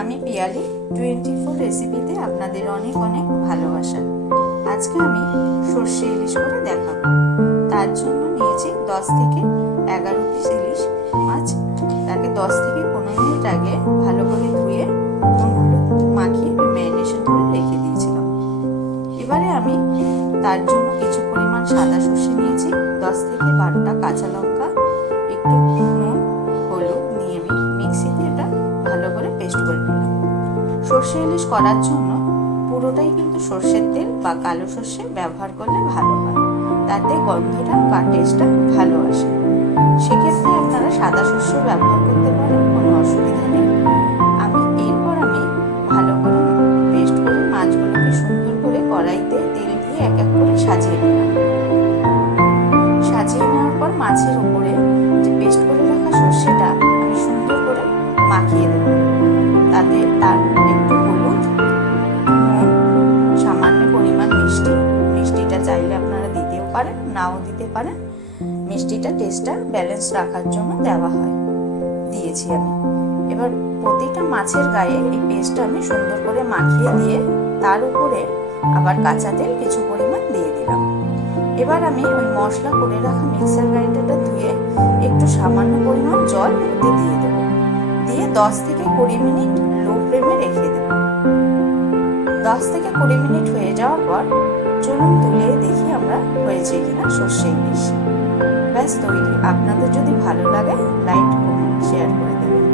আমি পিয়ালি 24 রেসিপিতে আপনাদের অনেক অনেক ভালোবাসা। আজকে আমি সর্ষে ইলিশ করে দেখাবো। তার জন্য নিয়েছি 10 থেকে 11 পিস ইলিশ মাছ। তাকে 10 থেকে 15 মিনিট আগে ভালো করে ধুয়ে নুন হলুদ মাখিয়ে ম্যারিনেশন করে রেখে দিয়েছিলাম। এবারে আমি তার জন্য কিছু পরিমাণ সাদা সর্ষে নিয়েছি, 10 থেকে 12টা কাঁচা লঙ্কা, একটু নুন হলুদ নিয়ে আমি মিক্সিতে এটা ভালো করে পেস্ট করে নিলাম। সর্ষে ইলিশ করার জন্য পুরোটাই কিন্তু সর্ষের তেল বা কালো সর্ষে ব্যবহার করলে ভালো হয়, তাতে গন্ধটা বা টেস্টটা ভালো আসে। সেক্ষেত্রে আপনারা সাদা সর্ষে ব্যবহার করতে পারেন, কোনো অসুবিধা নেই। এরপর আমি ভালো করে পেস্ট করে মাছগুলোকে সুন্দর করে কড়াইতে তেল দিয়ে এক এক করে সাজিয়ে নিলাম। সাজিয়ে নেওয়ার পর মাছের উপরে যে পেস্ট করে রাখা সর্ষেটা আমি সুন্দর করে মাখিয়ে দেব। তাতে তার একটু হলুদ, নুন, সামান্য পরিমাণ মিষ্টিটা চাইলে আপনারা দিতেও পারেন, নাও দিতে পারেন। মিষ্টিটা টেস্টটা ব্যালেন্স রাখার জন্য দেওয়া হয়, দিয়েছি আমি। এবার প্রতিটা মাছের গায়ে এই পেস্টটা আমি সুন্দর করে মাখিয়ে দিয়ে তার উপরে আবার কাঁচা তেল কিছু পরিমাণ দিয়ে দিলাম। এবার আমি ওই মশলা করে রাখা মিক্সার গ্রাইন্ডারটা ধুয়ে একটু সামান্য পরিমাণ জল ওতে দিয়ে দেবো, দিয়ে 10 থেকে 20 মিনিট লো ফ্লেমে রেখে দেব। 10 থেকে 20 মিনিট হয়ে যাওয়ার পর চলুন তুলে দেখি আমরা হয়েছে কিনা সর্ষে ইলিশ। ব্যাস তৈরি। আপনাদের যদি ভালো লাগে লাইক কমেন্ট শেয়ার করে দেবেন।